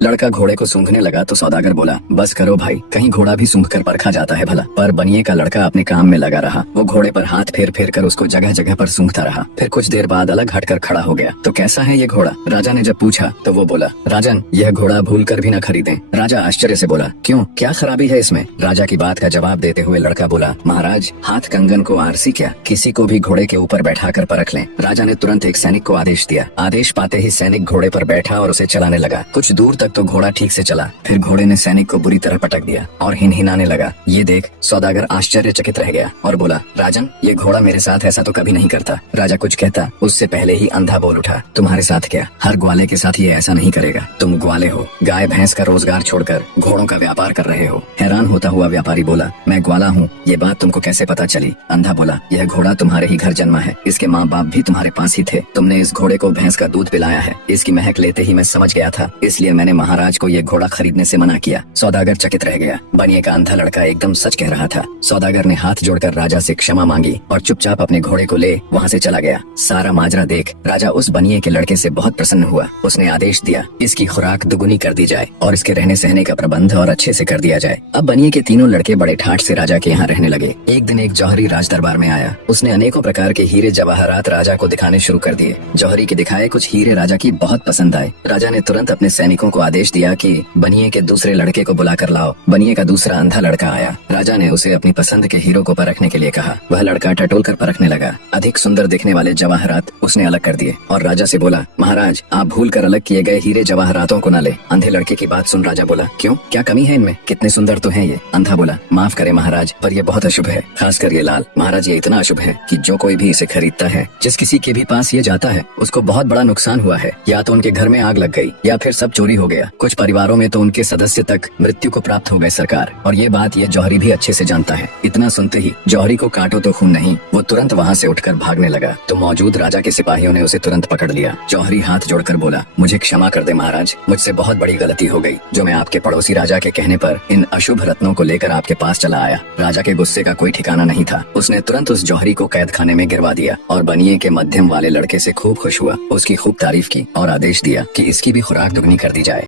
लड़का घोड़े को सूंघने लगा तो सौदागर बोला, बस करो भाई, कहीं घोड़ा भी सूंघ कर परखा जाता है भला। पर बनिए का लड़का अपने काम में लगा रहा। वो घोड़े पर हाथ फेर फेर कर उसको जगह जगह पर सूंघता रहा। फिर कुछ देर बाद अलग हटकर खड़ा हो गया। तो कैसा है ये घोड़ा? राजा ने जब पूछा तो वो बोला, राजन, यह घोड़ा भूल कर भी न खरीदें। राजा आश्चर्य से बोला, क्यों, क्या खराबी है इसमें? राजा की बात का जवाब देते हुए लड़का बोला, महाराज, हाथ कंगन को आरसी क्या, किसी को भी घोड़े के ऊपर बैठा कर परख लें। राजा ने तुरंत एक सैनिक को आदेश दिया। आदेश पाते ही सैनिक घोड़े पर बैठा और उसे चलाने लगा। कुछ दूर तक तो घोड़ा ठीक से चला, फिर घोड़े ने सैनिक को बुरी तरह पटक दिया और हिनहिनाने लगा। ये देख सौदागर आश्चर्यचकित रह गया और बोला, राजन, ये घोड़ा मेरे साथ ऐसा तो कभी नहीं करता। राजा कुछ कहता उससे पहले ही अंधा बोल उठा, तुम्हारे साथ क्या? हर ग्वाले के साथ ये ऐसा नहीं करेगा। तुम ग्वाले हो, गाय भैंस का रोजगार छोड़कर घोड़ों का व्यापार कर रहे हो। हैरान होता हुआ व्यापारी बोला, मैं ग्वाला हूँ, ये बात तुमको कैसे पता चली? अंधा बोला, यह घोड़ा तुम्हारे ही घर जन्मा है, इसके माँ बाप भी तुम्हारे पास ही थे। तुमने इस घोड़े को भैंस का दूध पिलाया है, इसकी महक लेते ही मैं समझ गया था, इसलिए मैंने महाराज को ये घोड़ा खरीदने से मना किया। सौदागर चकित रह गया। बनिए का अंधा लड़का एकदम सच कह रहा था। सौदागर ने हाथ जोड़कर राजा से क्षमा मांगी और चुपचाप अपने घोड़े को ले वहाँ से चला गया। सारा माजरा देख राजा उस बनिए के लड़के से बहुत प्रसन्न हुआ। उसने आदेश दिया, इसकी खुराक दुगुनी कर दी जाए और इसके रहने सहने का प्रबंध और अच्छे से कर दिया जाए। अब बनिए के तीनों लड़के बड़े ठाठ से राजा के यहाँ रहने लगे। एक दिन एक जौहरी राज दरबार में आया। उसने अनेकों प्रकार के हीरे जवाहरात राजा को दिखाने शुरू कर दिए। जौहरी के दिखाए कुछ हीरे राजा की बहुत पसंद आए। राजा ने तुरंत अपने सैनिकों को आदेश दिया कि बनिए के दूसरे लड़के को बुला कर लाओ। बनिए का दूसरा अंधा लड़का आया। राजा ने उसे अपनी पसंद के हीरों को परखने के लिए कहा। वह लड़का टटोल कर परखने लगा। अधिक सुंदर दिखने वाले जवाहरात उसने अलग कर दिए और राजा से बोला, महाराज, आप भूल कर अलग किए गए हीरे जवाहरातों को न ले। अंधे लड़के की बात सुन राजा बोला, क्यों, क्या कमी है इनमें? कितने सुंदर तो हैं ये। अंधा बोला, माफ करे महाराज, पर ये बहुत अशुभ है, खासकर ये लाल। महाराज, ये इतना अशुभ है कि जो कोई भी इसे खरीदता है, जिस किसी के भी पास ये जाता है, उसको बहुत बड़ा नुकसान हुआ है। या तो उनके घर में आग लग गई या फिर सब चोरी हो गया। कुछ परिवारों में तो उनके सदस्य तक मृत्यु को प्राप्त हो गए सरकार। और ये बात ये जौहरी भी अच्छे से जानता है। इतना सुनते ही जौहरी को काटो तो खून नहीं, वो तुरंत वहाँ से उठकर भागने लगा। तो मौजूद राजा के सिपाहियों ने उसे तुरंत पकड़ लिया। जौहरी हाथ जोड़कर बोला, मुझे क्षमा कर दे महाराज, मुझसे बहुत बड़ी गलती हो गई जो मैं आपके पड़ोसी राजा के कहने पर इन अशुभ रत्नों को लेकर आपके पास चला आया। राजा के गुस्से का कोई ठिकाना नहीं था। उसने तुरंत उस जौहरी को कैद खाने में गिरवा दिया और बनिए के मध्यम वाले लड़के से खूब खुश हुआ, उसकी खूब तारीफ की और आदेश दिया कि इसकी भी खुराक दुगनी कर दी जाए।